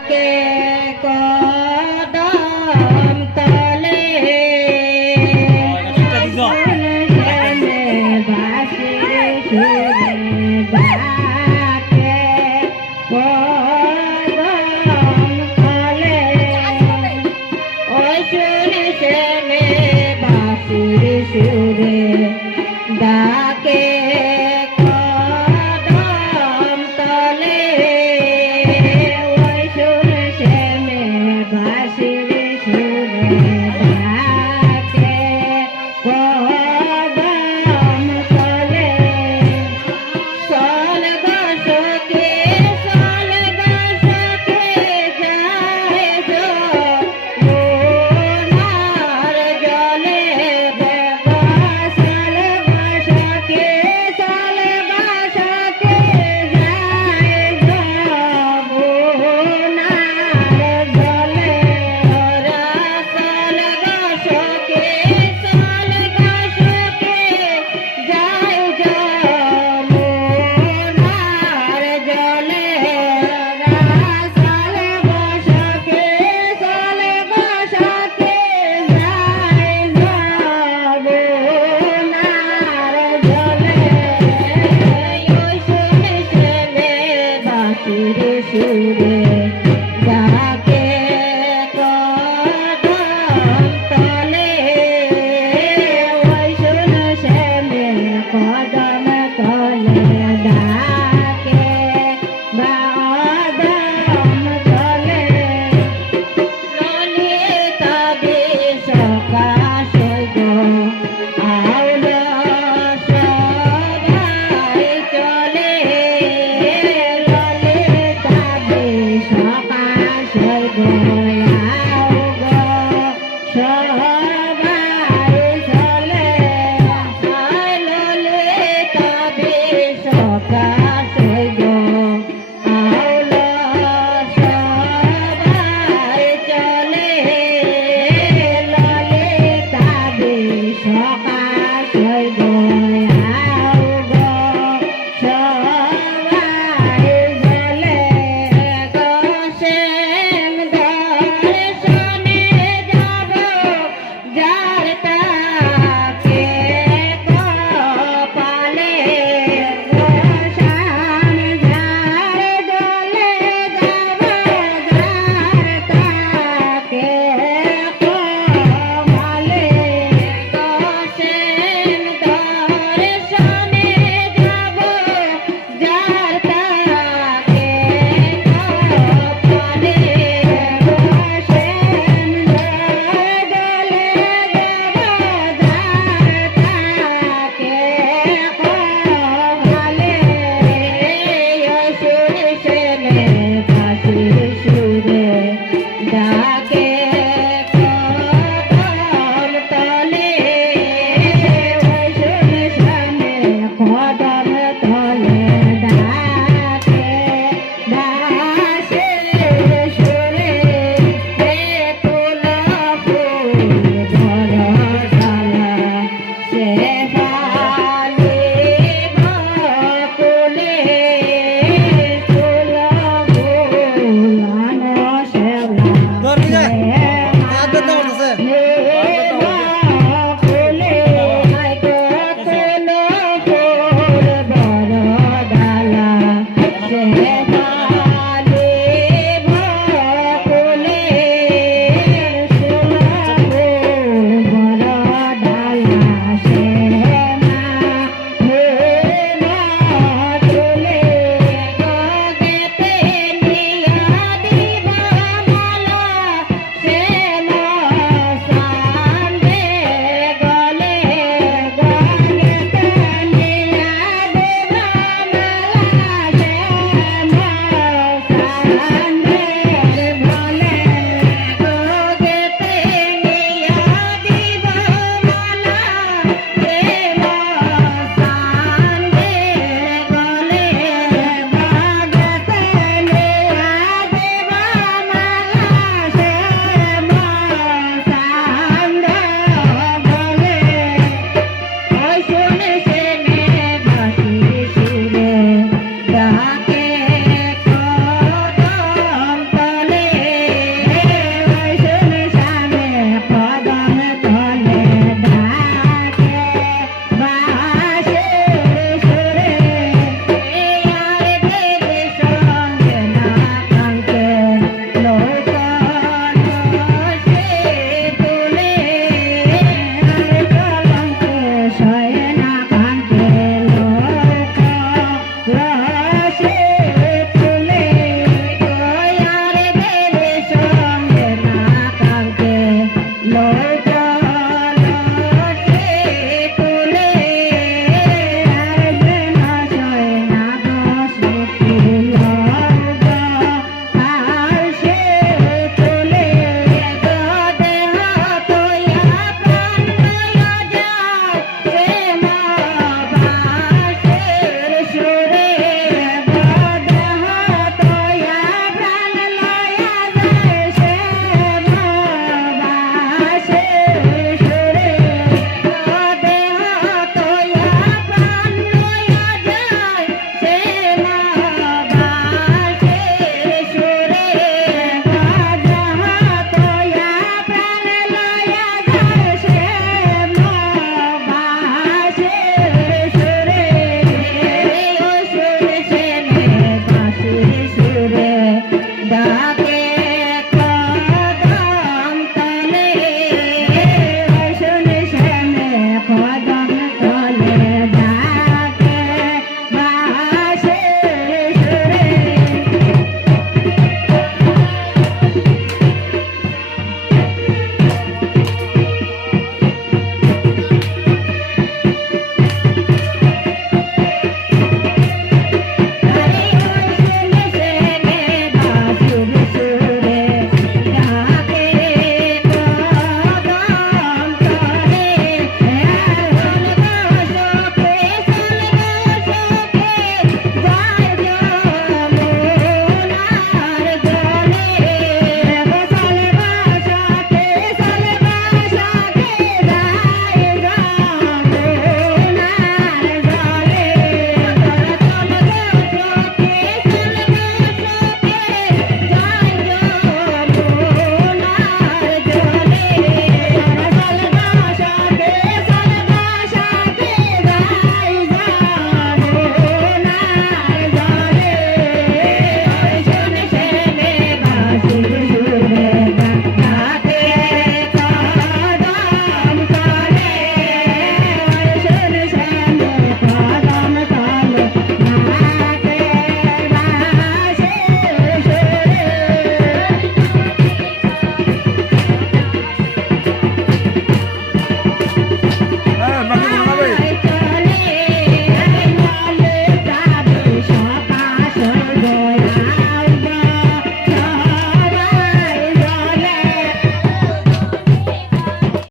que